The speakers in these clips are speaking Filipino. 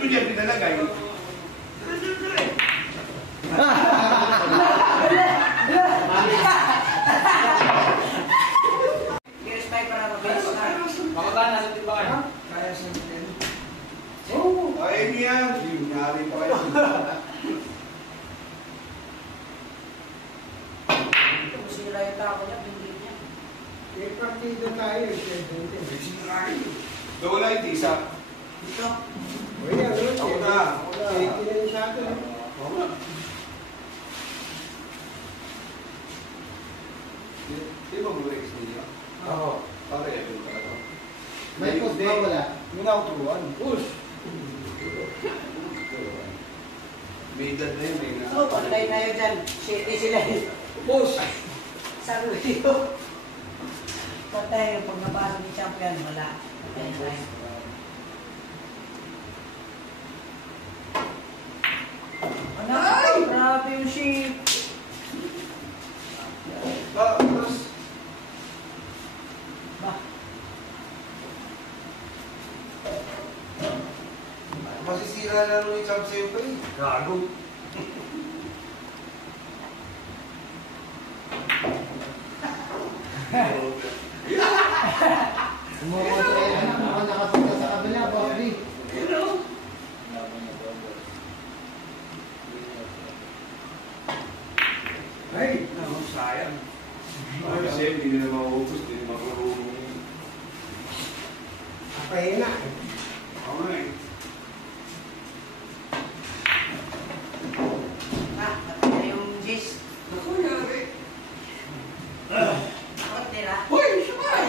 mo dyan pinalagay? Makaka nasa timbangan. Kaya sa atin. Oo, kaya niya. Nangyari pa kayo. Sila yung tako niya, hindi niya. May partido tayo. Doon lang yung tisa. Dito. Uy, ano? Ako na. Safety na yung sa atin. Oo na. Di ba mag-rex ninyo? Oo. Para ito talaga. May post ba wala? Yung nauturuan. Push! May edad na yun. May na. So, online na yun dyan. Shitty sila yun. Push! Sabi ko. Patay yung pag napasok ni champion, wala. Patay na yun. Anak, grabe yung shit. Tapos, Ba? masisira na nung i-champ sa'yo pa eh. Gago. Umuha tayo anak, mukhang nakapunta sa kabila, Bobby. Ay, sayang. Kasi hindi na mauubos, hindi na marunong. Apay na. Oo nga eh. Ah, patay na yung Jis. Naku, yari. Bakit nila? Hoy, sabay!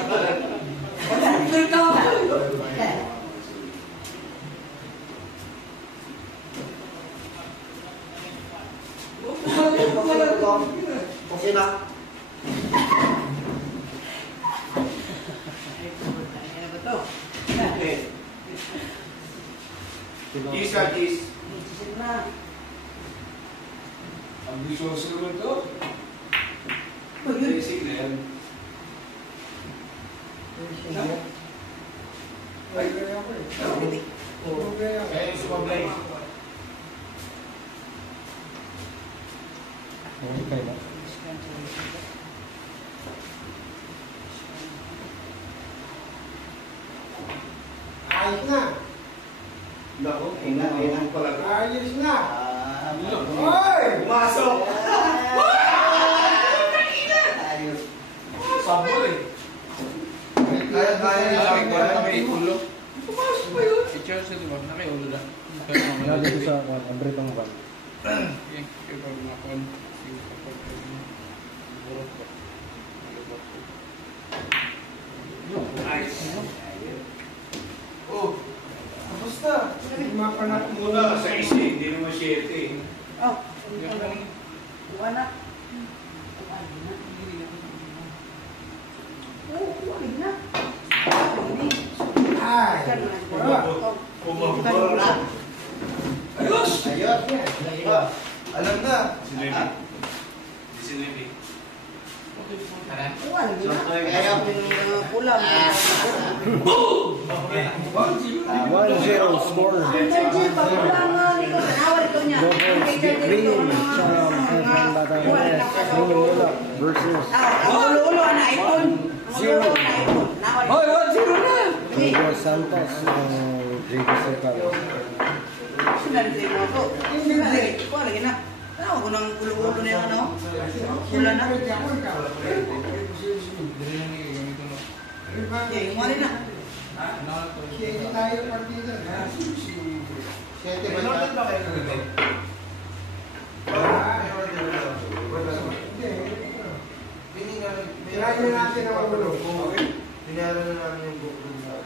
Okay na. Ano ba to? Isa, is. Jis na. Ambisyoso naman to. Oh, yun. Basic na yan. Ay, kaya ako eh. Okay ako. Kaya yung sumablay. Okay ba? Ayos na. Naku, inang pala. Ayos na. Hoy! Pumasok! Sabol eh. Kaya may ulo. Pumasok pa yun. I-charge sa diba? Nakaiulo na. Lagi ko sa ambre pang ban. Okay, ikaw mga kon. Nice. Oh, kamusta? Mapa natin Muna sa isa, hindi naman 7. Oh, wala. Kuwalig na. Ay! Pumabora. Ayos! Ayos! Alam na. Sinili. Kuwalig na. Kaya yung pula. 1-0 score. Energy, pagpula nga. Nawal ko niya. Versus Ang ulo-ulo na iPhone. Ang ulo-ulo na iPhone. Hoy, 1-0 na! Diego Santos Diego Secalos. Sinalite mo ako. Sinalite ko. Lagi na. Ano ko ng ulo-ulo na yung ano? Wala na. Yung wala na. Hindi tayo partida. 7 ba na? Tirahin na natin ang ulo. Pinayaran na namin yung book dun sa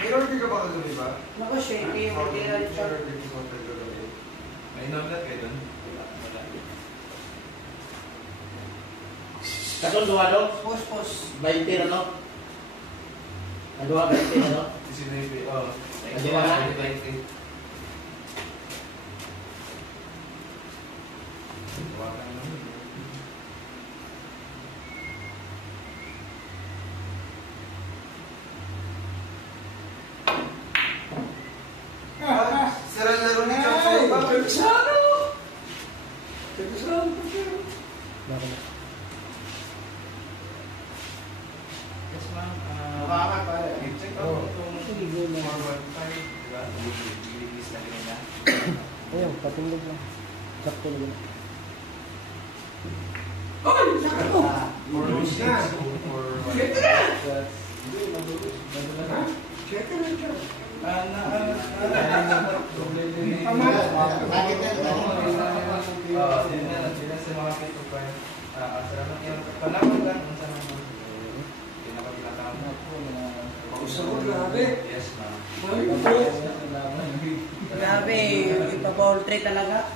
Mayroon ka ba kagabi ba? Naku, shaky yung matira rin siya. May nablat kayo dun? Katong duha do, Pos. 20 no? Ang duha 20 no? Sinabi, oo. Ang duha na? Patindog lang. Sakto lang. Ay! Sakto! For mistakes. For Check na! Check na siya. sila sa mga kito pa. Salamat yung panahon lang. Ang sana mo. Pinakapilatama po na... Pausa ko, grabe. Yes, ma'am. Grabe, ipa-ball tray talaga.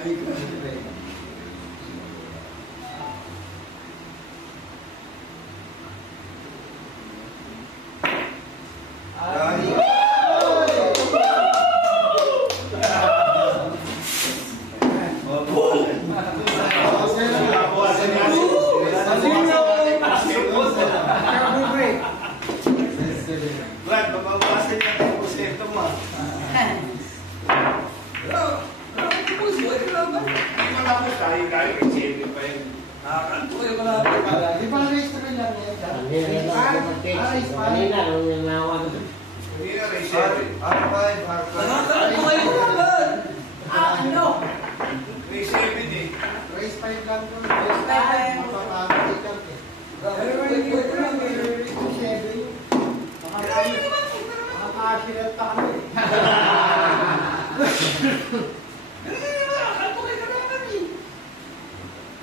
Ay, grabe. Brad, mababawasan niya tayo po sa ito mo. Hindi mo tapos tayo kay 7 pa yun. Di ba race na lang yan? Kanina, nung nanawan. Hindi na rin 7. R5, R5. Ano? May 7 eh. Race 5 lang doon. Race 5 lang. Mapapakita ka. Pero hindi ko lang, may race 7. Makakasilat pa kami.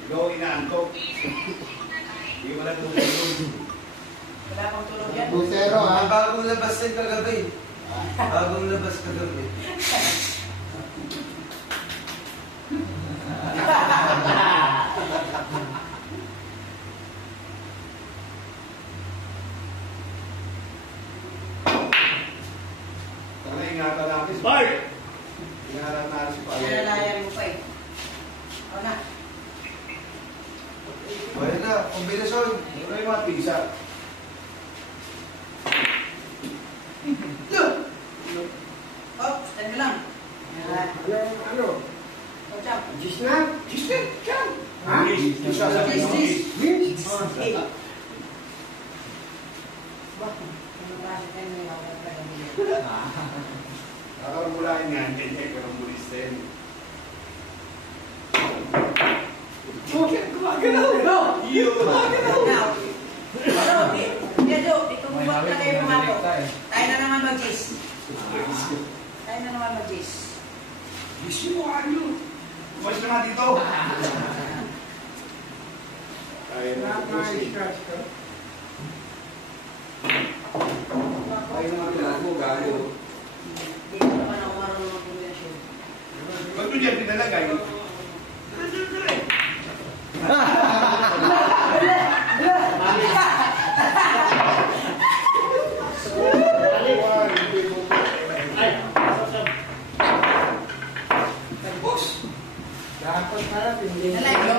Ikaw inaangkop. Hindi mo lang tulog. Wala pang tulog yan. Busero ha. Bagong labas din kagabi. Bagong labas kagabi. Sana ingatan natin. Bart! Ingatan natin si Palo. Nalalayan mo pa eh. Ako na. Wala na, kombinasyon. Ano yung mga pisa? Oh, stand ka lang. Yan. Ano? Oh, jump. Gis na? Gistin! Diyan! Ha? Ito sasabihin mo. Wins? Hey. Bakit? Ano ba si Ken may ako pa yung Nakarumulain nga, hindi niya ko ng bulis din. Gumagalaw! No! Gumagalaw! Now, ano? Medyo, ito mo ba na kayo pumato? Tayo na naman mag-gis. Tayo na naman mag-gis. Gistin mo ano? Umalis na nga dito. Tayo na mag-gis. Tayo na mag-gis. Gago. Hindi ko naman ako marunong mag-kombinasyon. Ba't mo dyan pinalagay? Dapat pala, hindi. Nalay mo?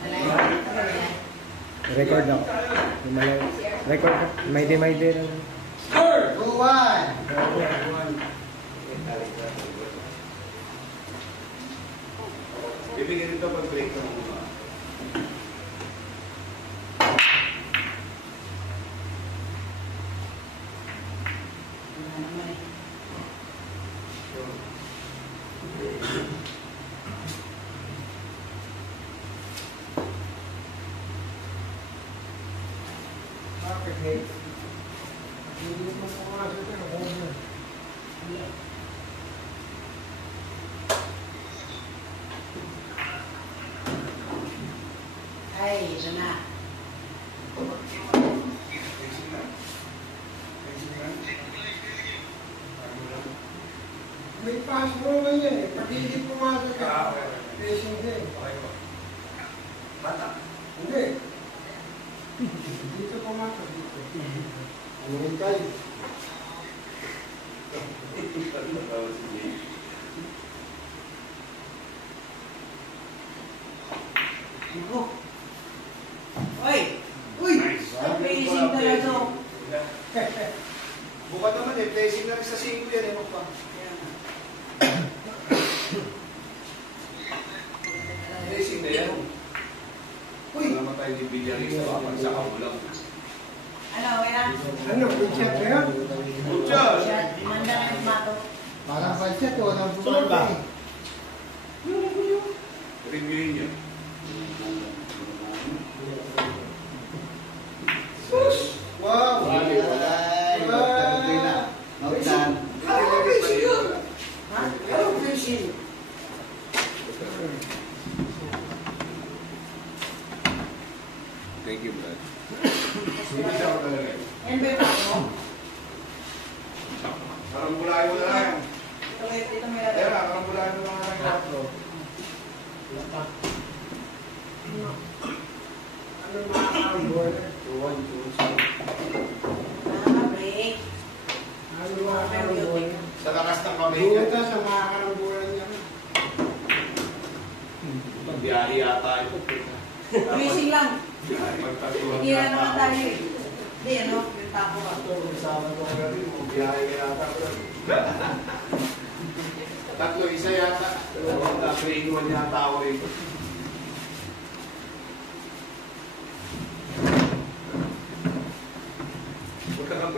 Nalay mo? Record ako. Record ako. May day lang. 2-1. Bibigyan ito pag-break ng mga. Wala naman eh. Bakit eh? Hindi mo pumasok ka, over. Ay, ito na. May pass mo naman yan eh. Pag hindi pumasok ka, racing din. Bata. Hindi. Dito pumasok dito. Ano yung tayo? Ako. Uy! Uy! Nice. Amazing talaga. Bukat naman eh, placing na rin sa 5 yan eh, pa. Placing na yan. Uy! Namatay ni Villaris sa kapag sa kamulang. Ano, kaya? Ano? Good shot na yan? Good job! Siya, manda na yung mato. Parang budget, walang Sunod ba? bumalik. Reviewin niyo. Wow! Ay, okay na. Nautan. Ha? Pero fishing. Thank you, Brad. Yan ba yung ako? Parang bulahin mo na lang. Ito may Kaya lalaki. na, parang bulahin mo na lang. Ano mga ambol? Break. Ano mga ambol? Sa lakas ng kamay. Buta sa mga karambulan niya. Magbiyahe yata ito. Fishing lang. Magtatuhan Hindi na naman tayo eh. Hindi, ano? Yung tapo ka. Kasama ko agad magbiyahe ka yata. Tatlo, isa yata. Iwan yata ako rito. Huwag ka kang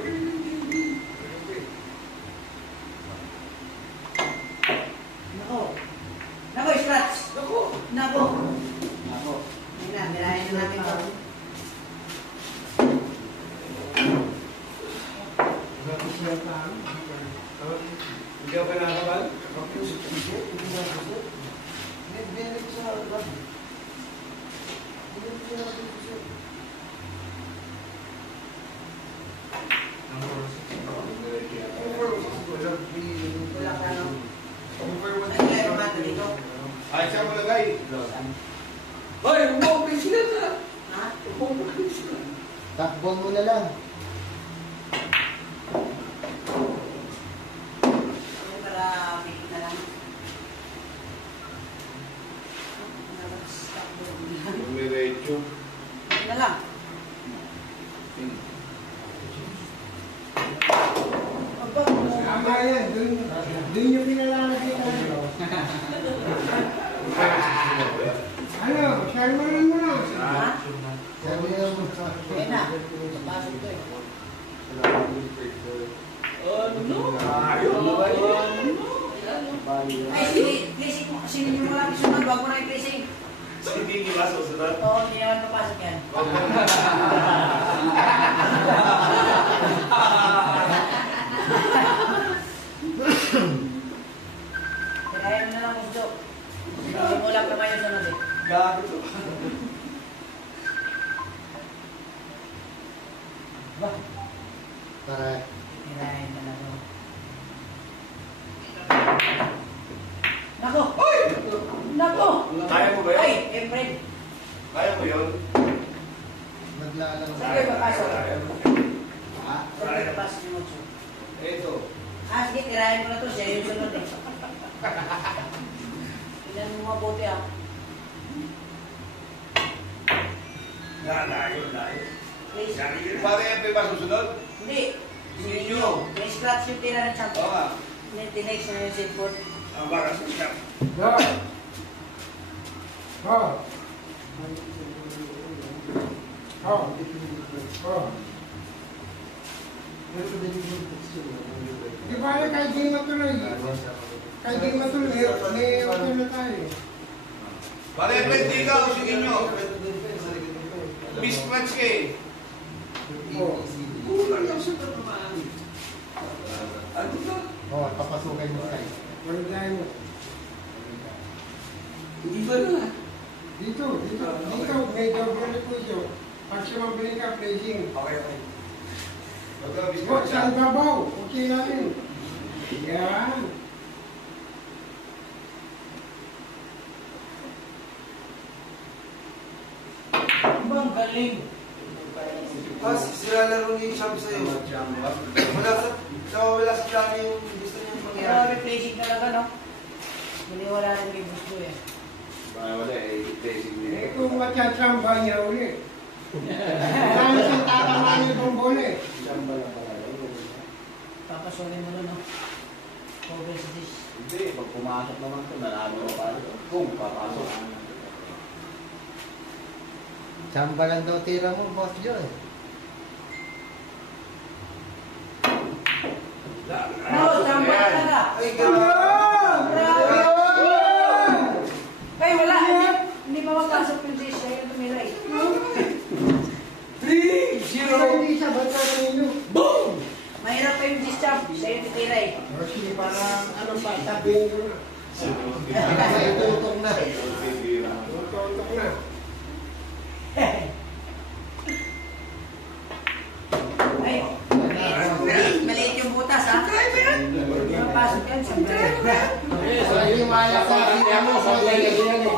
Nako. Nako, scratch. Ako! Nako. Ako. Hindi na, nirahin na natin ito. Siya pa. Hindi ako kinakabal? Nag-benefit sa lab. Benefit sa lab. Wala ka, no? Ano kaya pamata dito? Ay, siya mo lagay. Hoy, umuwi sila na. Ha? Takbon mo na lang. Ano para pikit na lang? Umiretso. Pikit na lang. Aba, Tama yan. Doon yung pinalalagay tayo. Ano? Sharmanan mo na. ha? Sharmanan mo. Kaya na. Pasok ko eh. Ay, placing mo. Sinin mo lang isunod. Wag mo na i-placing. Hindi ba susunod? Oo, hindi naman papasok yan. Kaya mo na lang gusto. Hindi mo lang kamay yung sunod eh. Gago to. Ba? Para Kirahin na lang ako. Nako! Nako! Kaya mo ba yun? Ay, Efren. Kaya mo yun? maglalang. Sige, papasok. Ha? Sige, papasok yung mucho. Ito. Ah, sige, tirahin mo na to. Siya yung sunod eh. Tingnan mo mabuti ah. Layo. Please. Pare, Efren ba susunod? Hindi. Sinyo. May scratch yung tira ng champ. Oo nga. Hindi, tinex na yung cellphone. Ang baka sa siya. Go! Go! Go! Go! Di ba na kahit di matuloy? Kahit di matuloy, may okay na tayo. Pare, Efren, di ka o sige nyo. Miss Clutch ka eh. Oh. Kulang lang sa tamaan. Ano ba? Oh, papasukin mo tayo. Wala tayo mo. Hindi ba na? Dito, may double po siya. Pag siya mabili ka, placing. Okay. Miss Huwag Clutch. sa ibabaw, okay na rin. Yan. Bang galing. Sila laro ni Champ sa'yo. Wala sa plano yung gusto niyang mangyari. Grabe placing talaga, no? Hindi wala rin may gusto eh. Wala eh. Blessing niya. Eh kung matyatsamba niya ulit. Marami siyang tatamaan yung bola eh. Papasolin mo nun, no? Cover sa dish. Hindi, pag pumasok naman ito, nalalo na pa rin. Kung papasok. Tsamba lang daw tira mo, Boss Joy. No, tama talaga. Ay, Ay, wala. Hindi pa mapasok yung dish. Siya yung tumira eh. 3-0. Hindi siya, ba't natin yun? Boom! Mahirap pa yung dish chop. Siya yung titira eh. O sige, parang ano pa, sabihin ko na. tutok na. Tutok na. Ay, maliit yung butas ha. Mapasok yan. So, yung maya sa akin mo, sa lagay yan eh.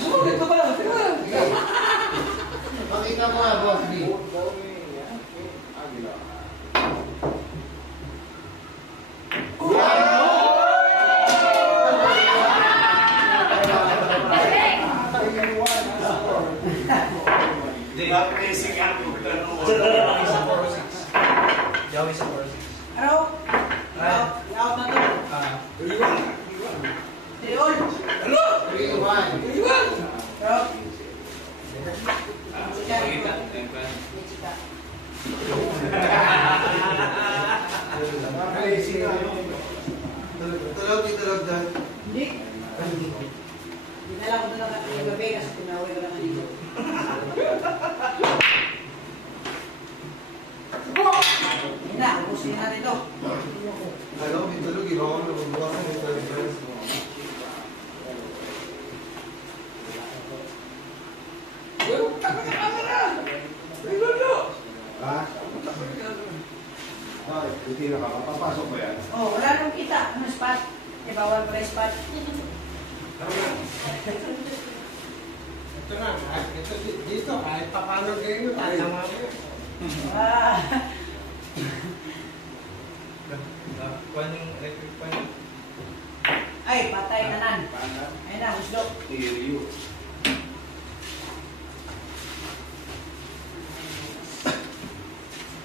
Sulit ka ba? Pakita mo nga, boss B. Napakising ang Sa dalawa isa 4-6. Jawi sa 4-6. Ano? Out na to. Triol. Ano? 3-1. Bro. Chika. Tulog dahil. Hindi. Dinala ko na lang yung gabi kasi pinaway ko lang dito. Hindi na, ubusin natin ito. Alam, may tulog. Iba ko na magbukas ng interference. Taka ka camera! Rigondo! Ha? Ay, hindi na ka. Papasok ba yan? Oh, wala nang kita. Ano spot? Eh, bawal pala yung spot. Ito na, ito dito, kahit pa paano ganyan, tayo mo. Ah. Kuhan yung electric fan. Ay, patay na nan. Ayun na, huslo. Stereo.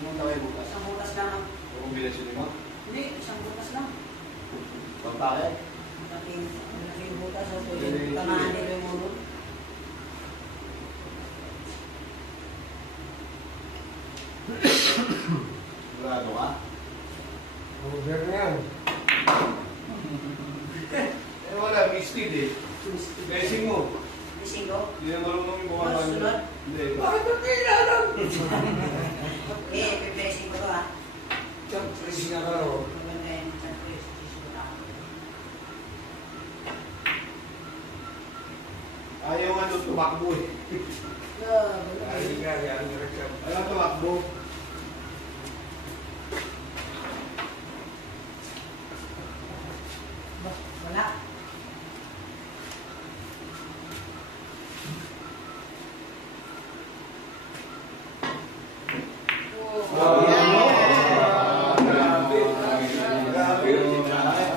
Anong tawag bukas? Isang butas lang. Ang kombinasyon mo? Hindi, isang butas lang. Pagpakit? Malaking butas. So, pwede tamahan nito yung ulo. Sigurado ka? Over na yan. Eh wala, mislead eh. Blessing mo. Gising ko. Hindi na marunong yung mga Oh, sunod? Hindi. Bakit ang kailangan? Eh, pipressing ko to ha. Siyempre, sinakaro. Maganda yan. Siyempre, sisulat ako. Ayaw nga doon tumakbo eh. Ay, nga, yan, Richard. Ayaw tumakbo. Wala.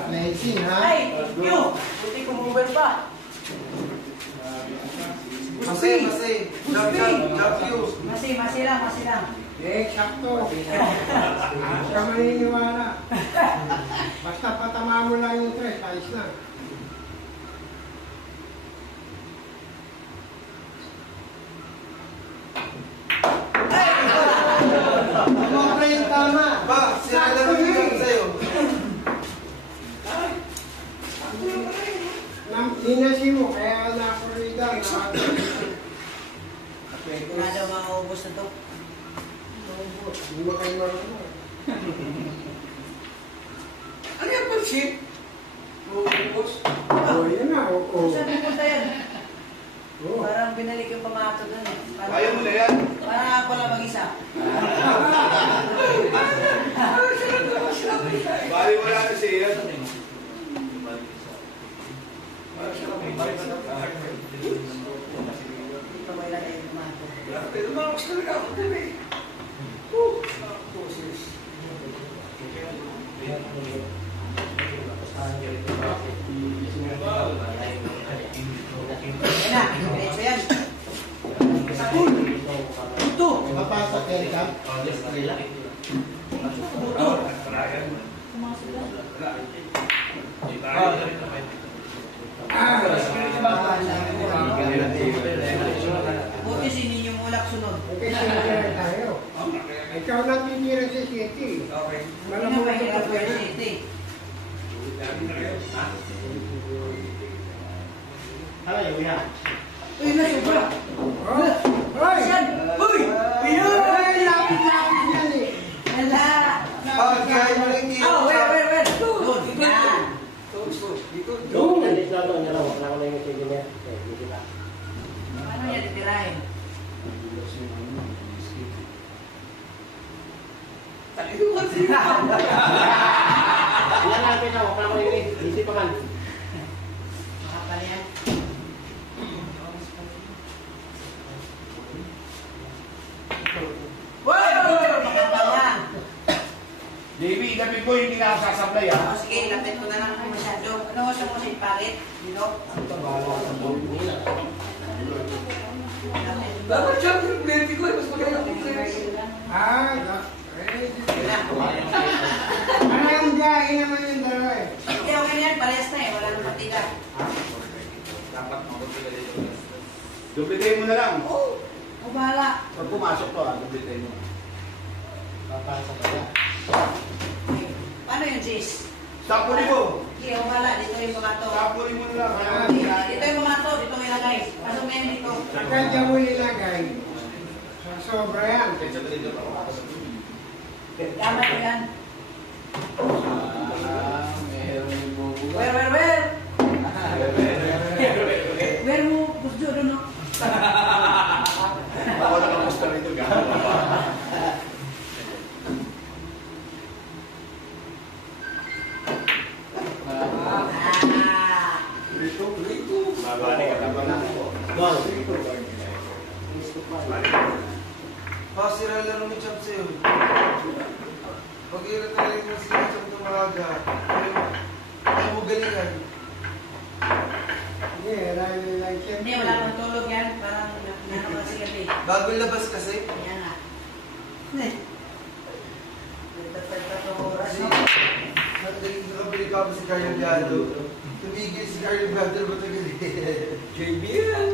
Amazing, ha? Ay, thank you. Buti kumuber pa. Masay. Jump you. Masi lang. Eh, sakto. Huwag ka maniniwala. Basta patama mo lang yung tres, ayos na. Ano yung tama? Ba, sinala mo yung jump sa'yo. Hinasi mo, kaya nakurida. Wala daw mauubos na to. Hindi mo kayo marunong. Ano yan, pansit? Boss? Oh, yun na. Oo. Saan pupunta yan? Oo. Parang binalik yung pamato doon eh. Ayaw mo na yan. Parang ako lang mag-isa. Bali wala na siya yan. Dito may lagay yung pamato. Pero makas talaga ako din eh. Boses. Yan na, diretso yan. Sabon. Ito. Mapasok, Erika. Buto. Pumasok lang. Buti si Ninyo Mulak sunod. Okay, sinigyan tayo. ikaw lang titira sa city. Okay. Hindi na mahirap po yung city. Ano yung yan? Uy, nasobra. Oh, hoy! Yan! Uy! Ayun! Ay, lapit-lapit yan eh. Wala! Ah, kaya mo lang hindi. Oh, where? Doon, yan. Dito. Doon, nandito lang doon. Wala ko na yung engineer. Hindi kita. Ano yan, titirahin? Tayo kasi. Yan lang kita. Wala ko yung isip pa man. Makapal yan. Wow! Makapal yan. JB, gabi ko yung kinakasasablay O sige, lapit mo na lang kung masyado. Ano mo siya mo sa ipalit? Dito? Dapat siya yung plenty ko. Mas maganda kung plenty. Ay, Wala. parang biyahe naman yung dalawa eh. Hindi, okay na yan. Parehas na eh. Wala nang patika. Dapat mabuti dito. Duplicayin mo na lang. Oh! O bahala. Pag pumasok to, duplicayin mo. Papasok ka na. Okay. Paano yung cheese? Sapuli mo! Sige, o bahala. Dito yung bumato. Sapuli mo na lang. Dito yung bumato. Dito yung ilagay. Pasok mo yan dito. Kaya mo nilagay. Sobra yan. Tama ko yan. Meron yung bubuga. Where? Where mo? Gusto doon, no? Ako nakamusta rito, gano'n. Ah! Babalik ka na ba na ako? Wow. Pasira lang ng champ sa'yo. Pag-iira talaga yung sila champ ng maaga. Ayaw mo galingan. Hindi, lang siya. Hindi, wala nang tulog yan. Parang nanaman si gabi. Bagong labas kasi. Yan nga. Tatong oras, no? Nakabalik ako si Carlo Biado. Tumigil si Carlo Biado ba tagal JB yan.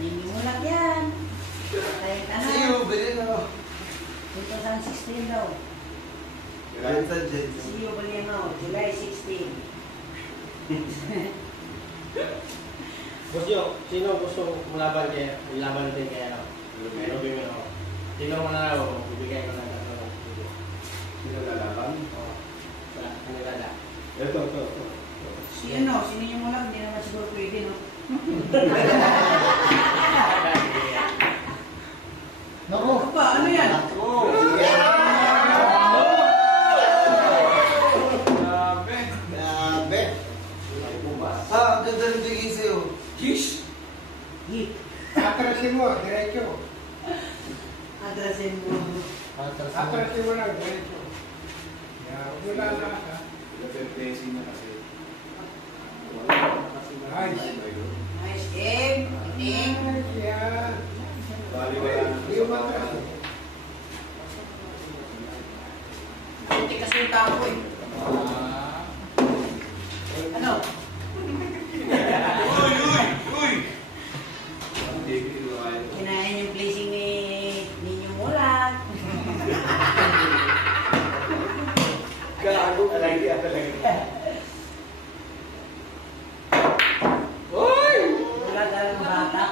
Hindi mo lang yan. Tayo ka na. Sa'yo, bilhin ako. 2016 daw. Jensen, Jensen. See you, Baliano. July 16. Boss Joe, sino gusto malaban kaya? Ilaban natin kaya ano? Meron din ako. Sino mo na ako? Bibigay ko ng tatlo. Sino lalaban? Oo. Sa kanila na. Ito. Sino? Sino yung mo lang? Hindi naman siguro pwede, no? Naku, Ano ba? Ano yan? Grabe. Ah, ang ganda ng bigay sa'yo. Kish. Hit. atrasin mo, diretso. Adrasin mo. Atrasin mo lang, diretso. Yan, wala na ka. Pinapertensing na kasi. Ay. Nice game. Iting. Ay, yan. Bali wala na. Hindi mo atras. Buti kasi yung tao ko, eh. Ano? Uy! JB, lumayan. Kinain yung blessing ni Ninyo Mulan. Gago talaga talaga. Wala talagang bata.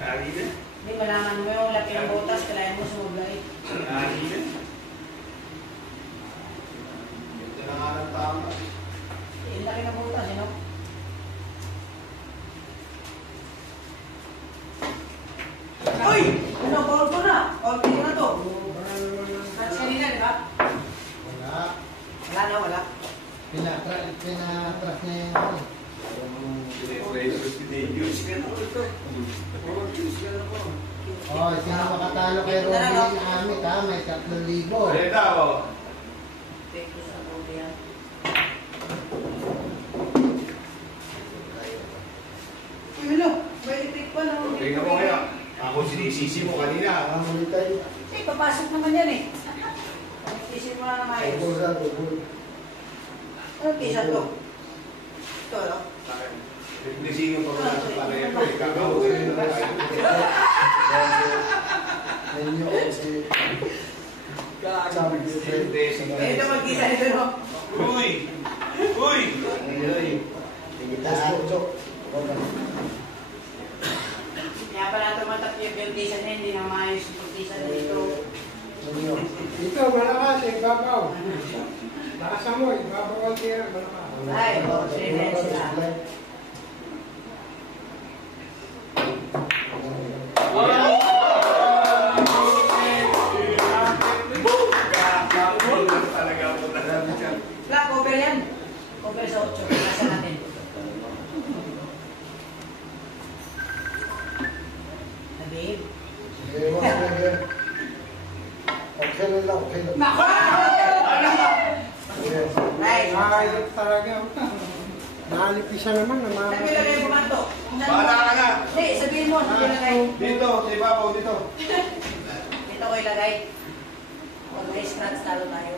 Lagi na. Hindi, malaman mo yung laki ng botas, kailangan mo sumublay. Lagi na. Ito na nga ng tama. Yung laki ng botas, you know? Uy! Ano, ball ko na. Ball ko na to. Catch kanina, di ba? Wala. Wala na, wala. Pinatras niya yung ano. Oh, sino makatalo kay Robin Amit ha? May 3,000. Reda, oh. Epekto sa bote yan. Uy, hello. May epic pa na. Tingnan mo kaya. Ako sinisisi mo kanina. Eh, papasok naman yan eh. Sisi mo na naman yun. Ano kisa to? Ito, no? Nagnisingin pa ba sa pala ito? Gagawin na tayo. Ninyo kasi sabi ko Eh, ito mag-isa ito, no? Uy! Uy! Kaya pala tumatak yung bildisa na hindi na maayos yung bildisa na dito. Dito, malakas, ibabaw. Taas mo, ibabaw ang tira, malakas. Ay, sila sila. Wala, cover yan. Cover sa 8. Nasa natin. Babe. Okay lang, okay lang. Nako! Nice. Ayos talaga. Nalipisa naman, Saan nilagay mo man to? Bahala ka na. Hindi, sabihin mo. Saan nilagay? Dito, sa ibabaw, dito. Dito ko ilagay. Pag may scratch, talo tayo.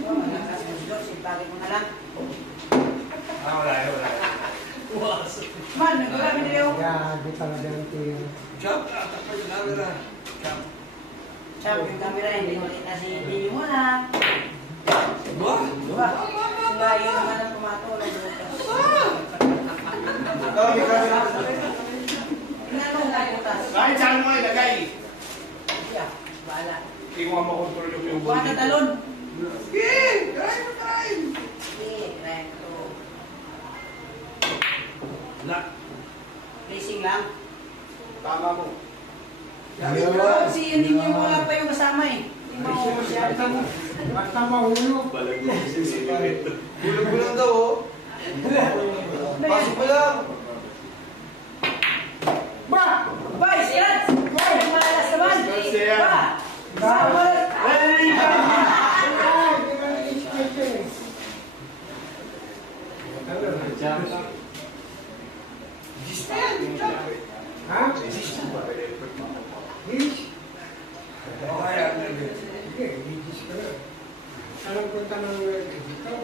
Malakas mo, George. Ibagay mo na lang. Wala. Man, nagkakaroon nila yung Gabi talaga ang tira. Chap, yung camera, hindi mo rin kasi hindi mo na. Diba? Sila yun naman ang pumatulog. Tingnan mo na butas. Kahit saan mo ilagay. Yeah, bahala. Hindi mo makontrol yung Buwan na talon. Sige! Try! Okay, recto. Na, Placing lang. tama mo. Kasi hindi mo wala pa yung kasama eh. Hindi mo siya. Basta mahulog. Gulang-gulang daw, oh. Pasok mo lang. Ba! Bay, sirat! Bay, malalas naman! Sirat. Ba! Sama! Ay, di ba na-expect eh. Ha? Gish? Sige, gish ka na. Anong punta ng dito?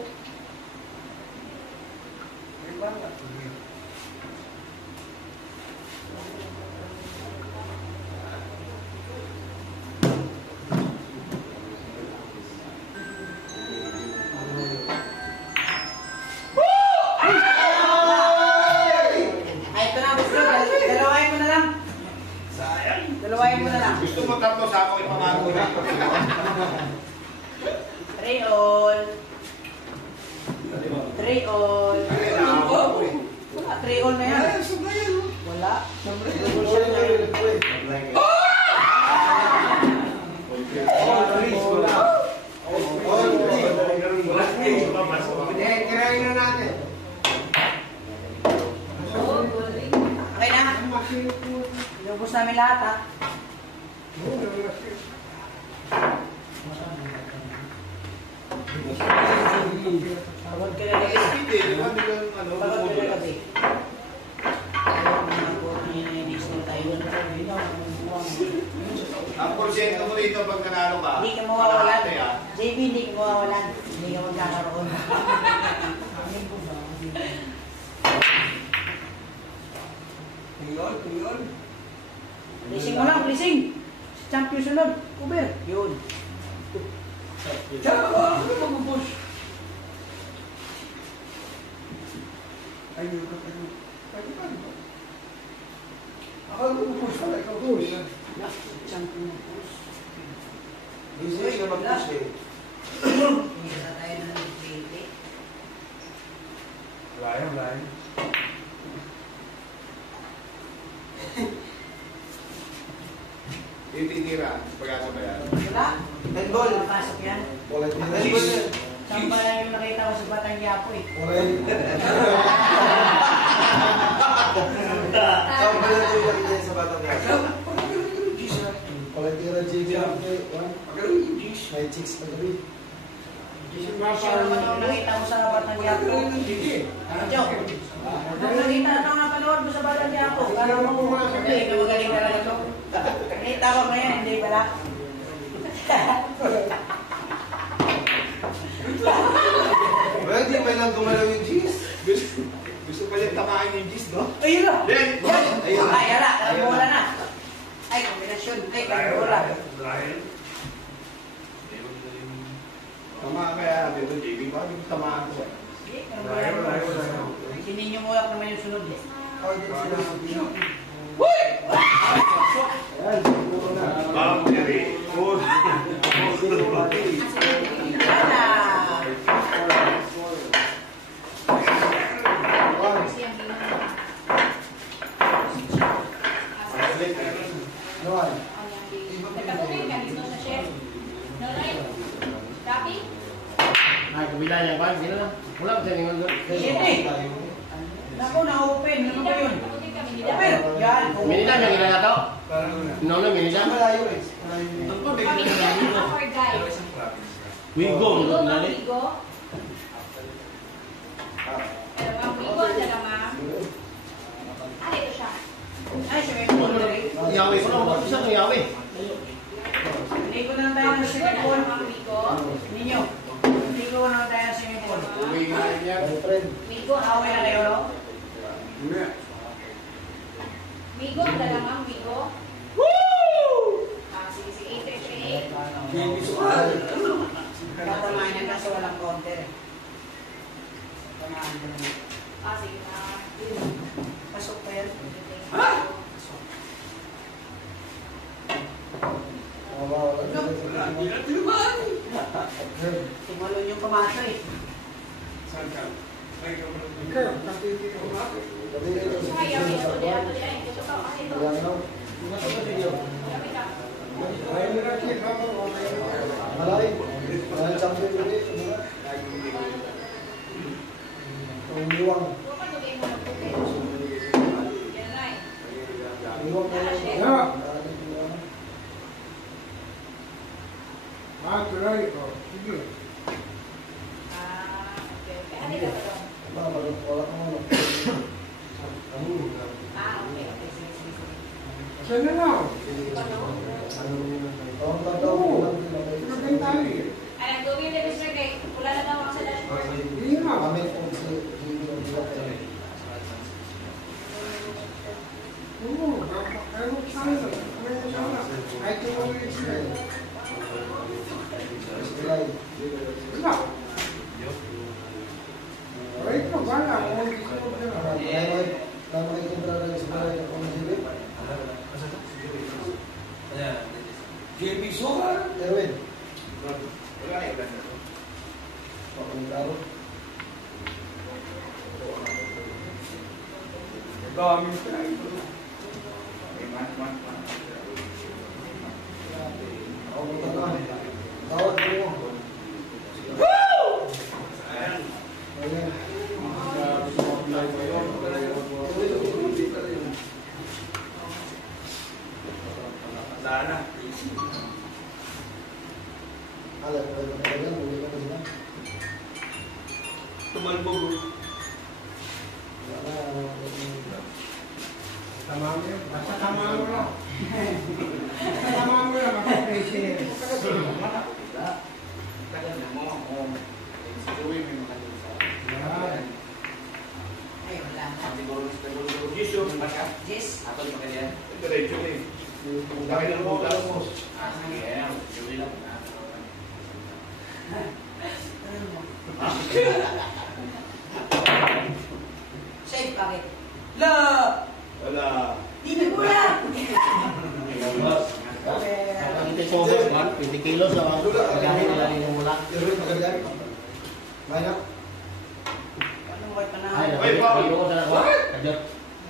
Ay, ito na, gusto. Dalawahin mo na lang. Sayang. Dalawahin mo na lang. Gusto mo tatlo sa ako yung pamako na. 3 all. 3 all. Wala, 3 all na yan. Wala. Hindi, tirahin na natin. Okay na. Ang masinip mo. Inubos namin lahat ha. Oo, namasin. Pagod ka na gabi. Hindi, di ba biglang ano? Pagod ka na gabi. Ayaw mga po, nininis-install tayo. Ang porsyento mo dito pag nanalo ka. Hindi ka mawawalan. Kalahati, ah. JB, hindi ka mawawalan. Hindi ka magkakaroon. Placing mo lang, placing. Champion sunod. Uber. Yun. Diyan ka ba? Ano mag-push? Ayun, ayun. Pwede ba? Akala ko push pala, ikaw push. Champion na push. Easy na mag-push eh. Hindi na tayo na nag-20. Wala. Titira, pag-asa ba yan? Wala. Handball. Pasok yan. Wala din handball yan. Saan ba yung nakita ko sa Batang Yapo eh? Wala yun. Saan pala ito yung nakita sa batang gasa? Wala tira JJ. May chicks pa gabi. Siya naman yung nakita mo sa Batang Yapo. Joke. Nung nakita nung napanood mo sa Batang Yapo, parang mo pumasok. Hindi ka magaling na lang ito. Nakita ko ngayon, hindi pala. Well, di pa lang gumalaw yung cheese. Gusto pa niya tamaan yung gis, no? Ayun na! Yan! Ay, ala! Ay, wala. Dahil. Tama kaya, dito, JB, bakit tamaan ko? Hindi nyo mulak naman yung sunod. Boundary. Good. Ay, kabila niya ba? Hindi na lang. Wala ba siya ningon doon? Naku, na-open. Ano ba yun? Open. Yan. Minita niya ginala to? No, minita. Malayo eh. Pero isang province ka. Wigo, nali. Ay, siya may Yawi ko lang. Bakit siya itong yawi? Hindi ko na tayo ng swimming pool. Ninyo. Hindi ko na tayo ng swimming pool. Away na kayo, no? Migo, dala ma'am, Migo. Sige, sige, 838. JB, sukat. Tatamahan yan kasi walang counter. Tamahan ko naman. Sige na. Pasok pa yan. Tumalon yung pamato eh. Saan ka? Ay, ka mo na. Ikaw, nakikita ko ba? Kaya, ito din, ito din. Ito to, kasi ito. Kami ka. Ay, nila ka ba? Malay. Champion ulit. Umiwang. Huwag ka tugay mo ng tugay. Yan na eh. Umiwang na lang. Yeah. Tuloy. Sige. Okay. Ano ka ba doon? Wala ko. Okay. Sige, sige, sige. Siya na lang. Tawang tataw. Nagkantali. Ay, nag-gawin na Mr. Gay. Wala na daw ako sa dashboard. Hindi nga. Kami po si Oo, ano sana? Ano sana? Ay, tumawin siya. Wala. Ay, ito, wala. Kung hindi ko na. Tama kayo kontrata sa bahay ng pamilya. JB, sukat. Erwin. Wala eh. Pagkakaro. Dami tayo. Man. Ako punta na. Tawag ko mo. Ayan. Sana. Alam ko na talaga, huli ka na sila. Tumalbog. Tama mo yun. Basta tama mo lang. Basta tama mo lang. Maka-pressure. Tagal na mo ako. Siguro may makalimutan. Yan. Ay, wala. Siguro Gisyo, maka. Yes. Ako yung makalimutan. Diretso eh. Bakit ang mo tapos? Sige, yun lang. Ano mo? Safe, bakit? La! Wala. Hindi mo lang! Ang tipos, 20 kilos na mga gamit nila yung mula. Erwin, magaling. Banyak. Anong word pa na? Ay, Wait, nakuha ko sa nakuha. Kadyo.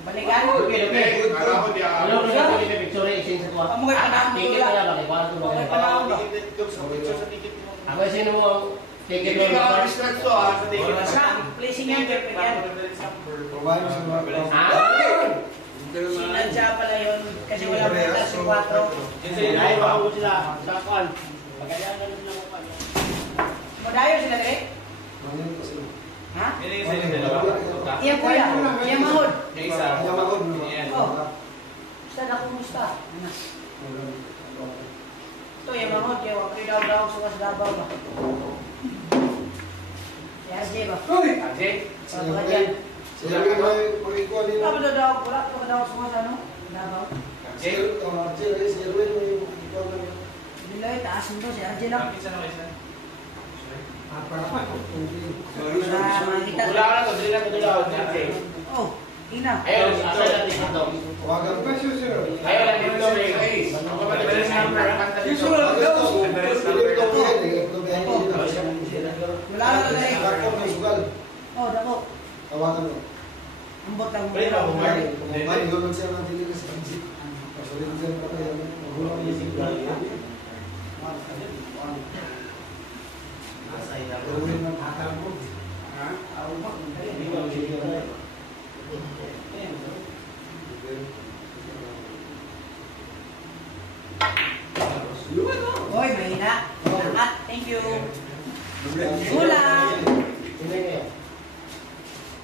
Balikan? Okay. Akala ko di Ano ko siya kung picture isin sa tuwa? Ang mga panahon mo Ticket lang. na lang, ikuha ko Okay, ba? panahon ba? Ako sino mo ang ticket Hindi mo? ka maka-distract to ah. Wala siya. Placing yan, perfect yan. Kumain sa mga Ah! Sinadya pala yun. Kasi wala mo tayo sa 4. Ay, makakot sila. Sa kuan. Magkaya ganun sila mo pa. Modayo sila, Dre? Manyan pa sila. Ha? Iya, Iya, kuya. Iya, mahod. magod. Oh. Basta na kumusta? Ito, iya, mahod. Kaya wapri daw sukas dabaw ba? Yes, di ba? Uy! Sa mga dyan. Sila yung may pagkikuha din. Wala pa daw, wala pa daw sukas ano? Dabaw. Niloy, taas mo to si Arjel lang. Isa na isa. Apa naman? Hindi. Wala makikita. Wala ka na to, dili na ko dila. Oh, ina. Ayun, asa natin ito. Huwag ba susunod? Ayun, lang dito. Ang kapatid number, ang kanta dito. Wala na na eh. Oh, dako. Tawagan mo. Ambot lang mo. Pwede ba bumay? Bumay, yun siya ng dili kasi ang jeep. Pasulit siya ng kapay. Magulang niya si Gary. Gawin ng akal mo. Ha? Hoy, mahina. Salamat. Thank you. Kulang.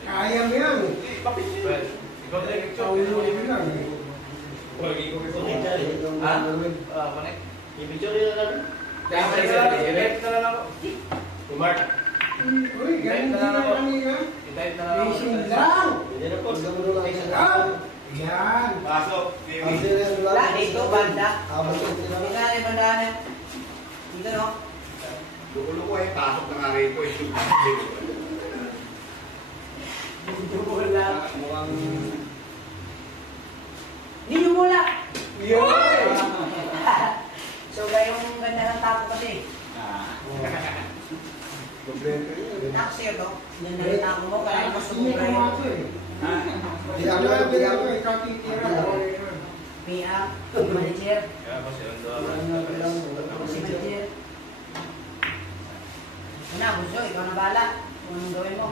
Kaya mo yan. Ikaw din. Paulo mo lang eh. Ha? Connect. I-picture nila namin. Kaya pa i-type na lang ako. Mark. Uy, ganun din na kanina. I-type na lang ako. Racing lang. Hindi na po. Lang. Yan. Pasok, baby. Wala, dito, banda. Abot Tingnan yung banda na. Dito, no? Lukulo ko ay pasok na nga rin ko. Wala. Mukhang... Hindi yung mula. Yan. So, gaya yung ganda ng tapo kasi. Taxi ito. Ganda ng tapo mo, kaya mas Hindi sumura ko yun. mato eh. Di ako Wala di din ako. ako, ikaw titira. PA, manager, Kaya pa siya. si manager. Ano, gusto, ikaw na bala. Kung anong gawin mo.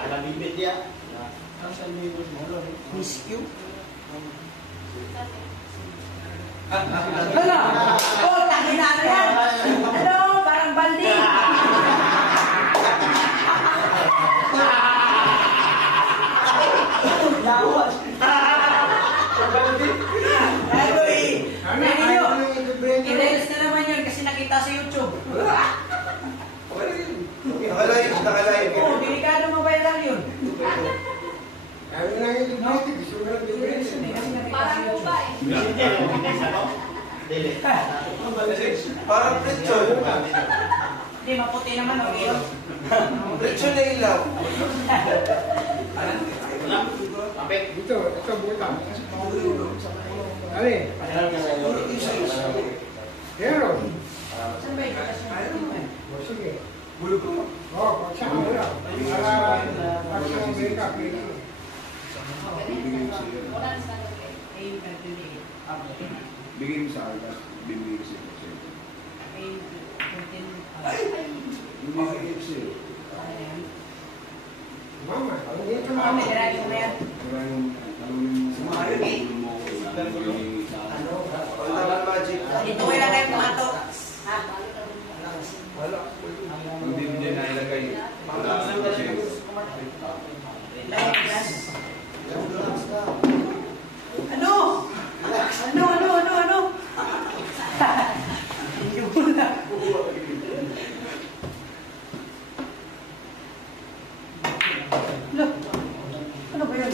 Alam bibit dia. Miss you. Hala! Oh, tangin na ano yan? Ano? Parang baldi. Lawas. Ano eh? Ano? Ano Ayaw yun? na yung i-break. I-reels na naman yun kasi nakita sa YouTube. Nakalive. Oh, delikado mo ba yun? Ayaw na yung i-break. Gusto mo lang i-break. Kasi nakita sa Parang YouTube. ba eh. Dili. Parang pretson. Hindi, maputi naman. Okay yun. Pretson na ilaw. Kapit. Ito butang. Alin? Pero, Saan ba yun? o sige. Oo, pag siya ang wala. Para pag siya ang break up, break up. Wala na sa lagay. Bigay mo sa akin, tapos bibigay ko sa'yo. Bibigay ko sa'yo. Mama, hindi ka Kami, mama. direct mo na yan. Maraming tanongin mo sa ulo mo. Wala magic. Dito ko ilagay mo ito. Ha? Hindi mo niya nailagay. Wala kasi. Lagay mo dyan. Ano? Ano? Hindi mo na. Look. Ano ba yun?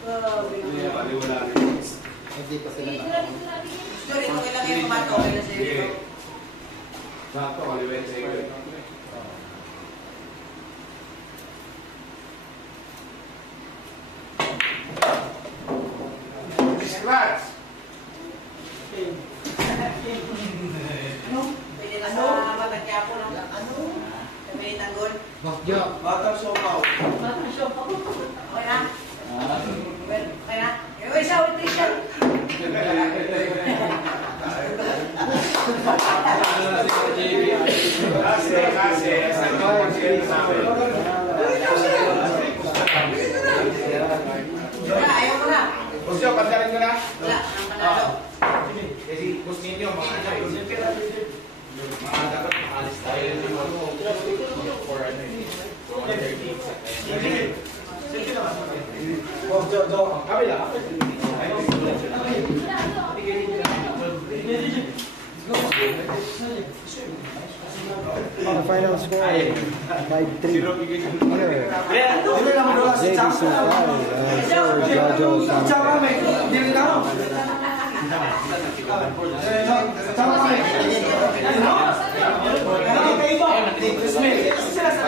Wala rin. Hindi pa sila Dito na. lang, dito lang. Sorry, kung ilagay mo ito, okay na sa'yo. Sige. Sakto, kaliwet sa iyo. Scratch! Ano? Pwede na sa Matagyapo lang. Ano? Sa may tanggol. Bakyo. Batang sopaw. Okay na? Well, okay na? Eh, isa, ulit siya. Kasi, Wala, ayaw mo na. Gusto, pandarin ko na. Wala, ang panalo. Kasi gusto ninyo, mga ano eh. Mga dapat maalis tayo ng for ano eh. For 130. Oh, Jo. Kabila. Wala, ano? The final score, 5-3. Here, Hindi lang mo si JB Chang. Sungkay, Sir Jojo Chang Sangkay. kami. Hindi rin ako. Chang kami. Ano? Ano kayo ba? Sila sa